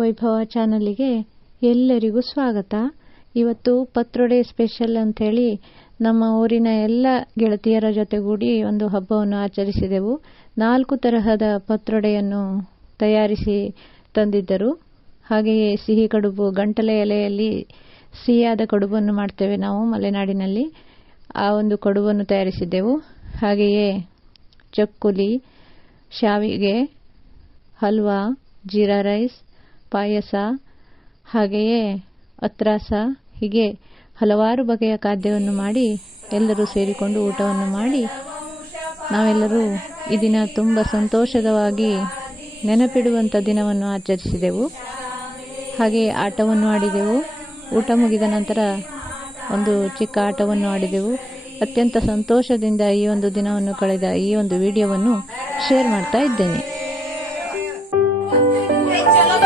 ವೈಭವ ಚಾನಲಿಗೆ ಎಲ್ಲರಿಗೂ ಸ್ವಾಗತ. ಇವತ್ತು ಪತ್ರೊಡೆ ಸ್ಪೆಷಲ್ ಅಂಥೇಳಿ ನಮ್ಮ ಊರಿನ ಎಲ್ಲ ಗೆಳತಿಯರ ಜೊತೆಗೂಡಿ ಒಂದು ಹಬ್ಬವನ್ನು ಆಚರಿಸಿದೆವು. 4 ತರಹದ ಪತ್ರೊಡೆಯನ್ನು ತಯಾರಿಸಿ ತಂದಿದ್ದರು. ಹಾಗೆಯೇ ಸಿಹಿ ಕಡುಬು, ಗಂಟಲೆ ಎಲೆಯಲ್ಲಿ ಸಿಹಿಯಾದ ಕಡುಬನ್ನು ಮಾಡ್ತೇವೆ ನಾವು ಮಲೆನಾಡಿನಲ್ಲಿ. ಆ ಒಂದು ಕಡುಬನ್ನು ತಯಾರಿಸಿದ್ದೆವು. ಹಾಗೆಯೇ ಚಕ್ಕುಲಿ, ಶಾವಿಗೆ, ಹಲ್ವಾ, ಜೀರಾ ರೈಸ್, ಪಾಯಸ, ಹಾಗೆಯೇ ಅತ್ರಾಸ, ಹೀಗೆ ಹಲವಾರು ಬಗೆಯ ಖಾದ್ಯವನ್ನು ಮಾಡಿ ಎಲ್ಲರೂ ಸೇರಿಕೊಂಡು ಊಟವನ್ನು ಮಾಡಿ ನಾವೆಲ್ಲರೂ ಈ ದಿನ ತುಂಬ ಸಂತೋಷದವಾಗಿ ನೆನಪಿಡುವಂಥ ದಿನವನ್ನು ಆಚರಿಸಿದೆವು. ಹಾಗೆ ಆಟವನ್ನು ಆಡಿದೆವು. ಊಟ ಮುಗಿದ ನಂತರ ಒಂದು ಚಿಕ್ಕ ಆಟವನ್ನು ಆಡಿದೆವು. ಅತ್ಯಂತ ಸಂತೋಷದಿಂದ ಈ ಒಂದು ದಿನವನ್ನು ಕಳೆದ ಈ ಒಂದು ವಿಡಿಯೋವನ್ನು ಶೇರ್ ಮಾಡ್ತಾ ಇದ್ದೇನೆ. चलो